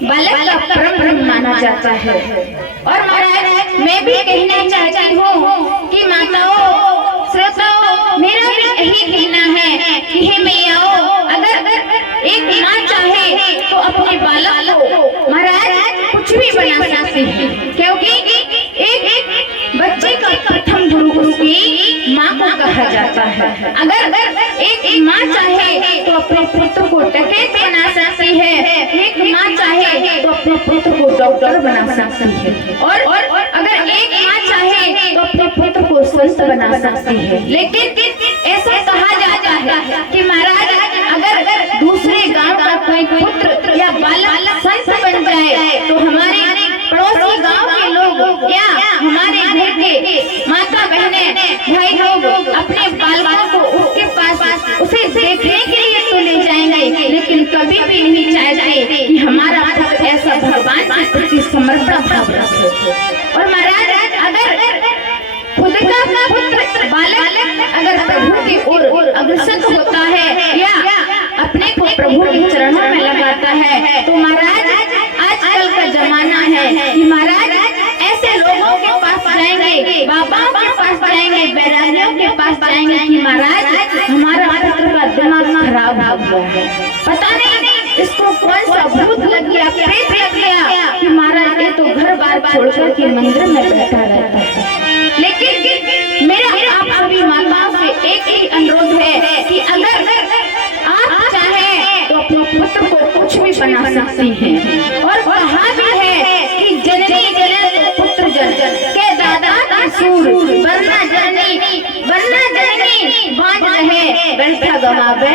बालक का परम ब्रह्म माना जाता है। और महाराज मैं भी कहना चाहती हूँ कि माताओं श्रोताओं मेरा भी यही कहना है कि हे मैयाओं, अगर एक माँ चाहे तो अपने बालक को महाराज कुछ भी बना सकती है, क्योंकि एक बच्चे का प्रथम गुरु उसकी माँ को कहा जाता है। अगर एक माँ चाहे तो अपने पुत्र को डकैत बना सकती है, एक माँ चाहे तो अपने पुत्र को डॉक्टर बना सकती है, और अगर एक माँ चाहे तो अपने पुत्र को संत बना सकती है। लेकिन ऐसा कहा जाता है कि महाराज अगर दूसरे गांव का कोई पुत्र या बालक संत बन जाए तो हमारे पड़ोसी गांव के लोग या हमारे घर के माता बहनें भाई लोग अपने बालकों को उसके पास उसे देखने के लिए तो ले जाएंगे, लेकिन कभी भी नहीं चाहते कि हमारा पुत्र ऐसा भगवान के प्रति समर्पण भाव रखे। और महाराज अगर खुद का पुत्र बालक अगर प्रभु की ओर अग्रसर होता है या अपने को प्रभु के चरणों में लगाता है तो महाराज आजकल का जमाना है कि महाराज ऐसे लोगों के पास जाएंगे, बाबाओं के पास जाएंगे, बैरागियों के पास जाएंगे कि महाराज हमारा पुत्र का दिमाग खराब हो गया है, पता नहीं इसको कौन सा भूत लग गया, प्रेत लग गया कि महाराज ये तो घर बार छोड़कर के मंदिर में बैठा रहता है। लेकिन मेरा आप सभी माताओं से एक ही अनुरोध है कि अगर आप चाहें तो अपने पुत्र को कुछ भी बना सकती हैं। और कहा भी है कि जननी जनन पुत्र जन के दादा सूर वरना जननी बांझ रहे बैठा गवावे।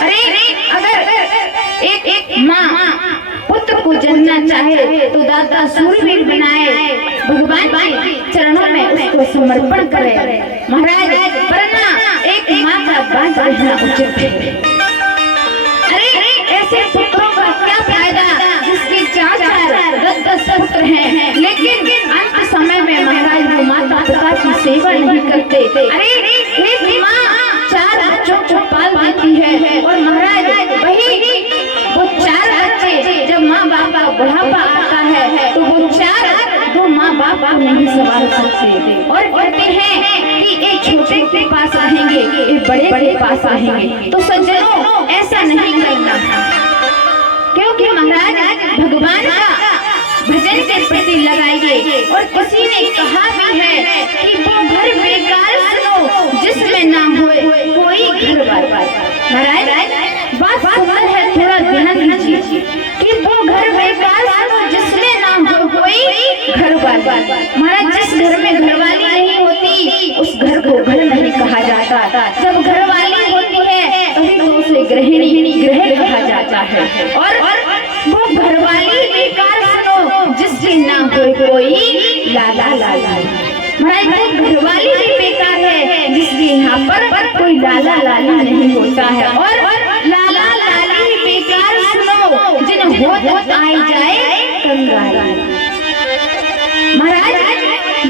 अरे अगर एक माँ पुत्र को जन्ना चाहे तो दादा सूरवीर बनाए, भगवान के चरणों में उसको समर्पण करे महाराज, वरना एक माँ का बांझ रहना उचित है। अरे ऐसे पुत्रों का क्या फायदा जिसके 4 10 पुत्र हैं, लेकिन अंत समय में महाराज वो माता पिता की सेवा नहीं करते। अरे एक माँ 4 बच्चों को पाल देती है और महाराज वही वो 4 बच्चे जब माँ बाप का बुढ़ापा आता है तो वो 2 माँ बाप नहीं संभाल सकते और कहते हैं कि एक छोटे के पास रहेंगे, एक बड़े के पास रहेंगे। तो सज्जनों ऐसा नहीं करना, क्योंकि महाराज भगवान का भजन के प्रति लगाइए। और किसी ने कहा भी है कि वो घर बेकार सुनो जिसमें ना होए कोई घर बार। महाराज बात सुंदर है, थोड़ा ध्यान दीजिए कि वो घर बेकार सुनो जिसमें ना हो कोई घर बार। महाराज जिस घर में घरवाली नहीं होती उस घर को घर नहीं कहा जाता, जब घरवाली होती है तभी तो उसे गृहिणी गृह कहा जाता है। और वो घरवाली बेकार सुनो जिससे ना हो कोई लाला लाला। महाराज वो घरवाली भी बेकार है जिसके यहाँ पर कोई लाला लाला नहीं होता है। और लाला लाली बेकार सुनो जिन होत आई जाए कंगाली। महाराज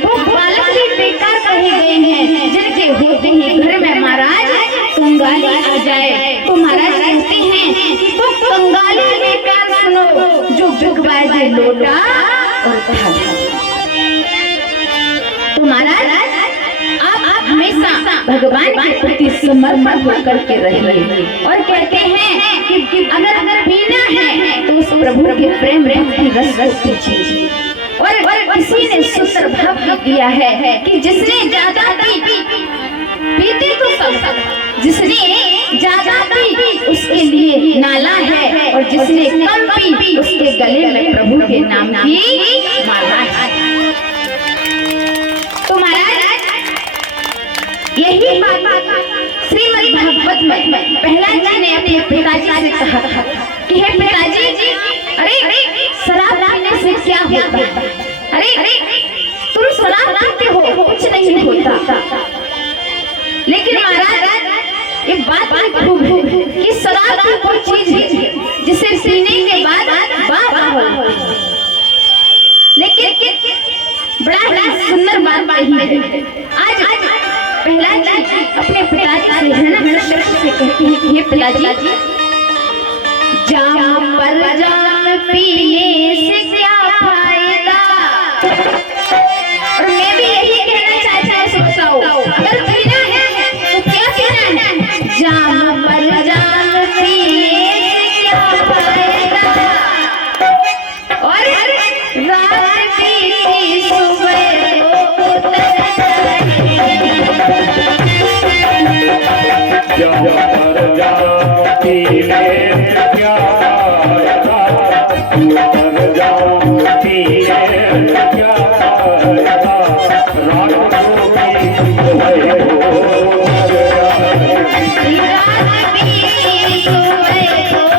वो बालक भी बेकार कहे गए हैं जिनके होते ही घर में महाराज कंगाली आ जाए। तो महाराज कहते हैं कि वो कंगाली बेकार सुनो जो बिगवाए दे लोटा और थाला। तो महाराज आप हमेशा भगवान के प्रति समर्पण होकर के रहिए। और कहते हैं कि अगर पीना है तो उस प्रभु के प्रेम भक्ति रस पीजिए। और किसी ने सूत्र भाव दिया है कि जिसने ज्यादा पीते तो सब, जिसने ज्यादा पी उसके लिए नाला है और जिसने कम पी उसके गले में प्रभु के नाम की माला है। तो महाराज यही बात श्रीमद् भागवत में प्रहलाद जी ने अपने पिताजी से कहा था कि हे पिताजी, अरे शराब पीने से क्या होता है? अरे तुम शराब पीते हो कुछ नहीं होता। लेकिन महाराज एक बात खूब है कि शराब की कोई चीज है जिसे पीने के बाद वाह हो, लेकिन बड़ा सुंदर बात है। आज प्रहलाद जी अपने पिताजी से कहते हैं कि हे पिताजी, जाम पर जाम पीने से क्या फायदा। और मैं भी यही कहना चाहता हूँ श्रोताओं, अगर पीना है तो क्या पीना है, जाम पर जाम पीने से क्या फायदा। और रात बीती सुबह को उतर जाएगी। जाम पर जाम पीने से क्या फायदा, पर जाम पीने से क्या फायदा, रात को सुबह को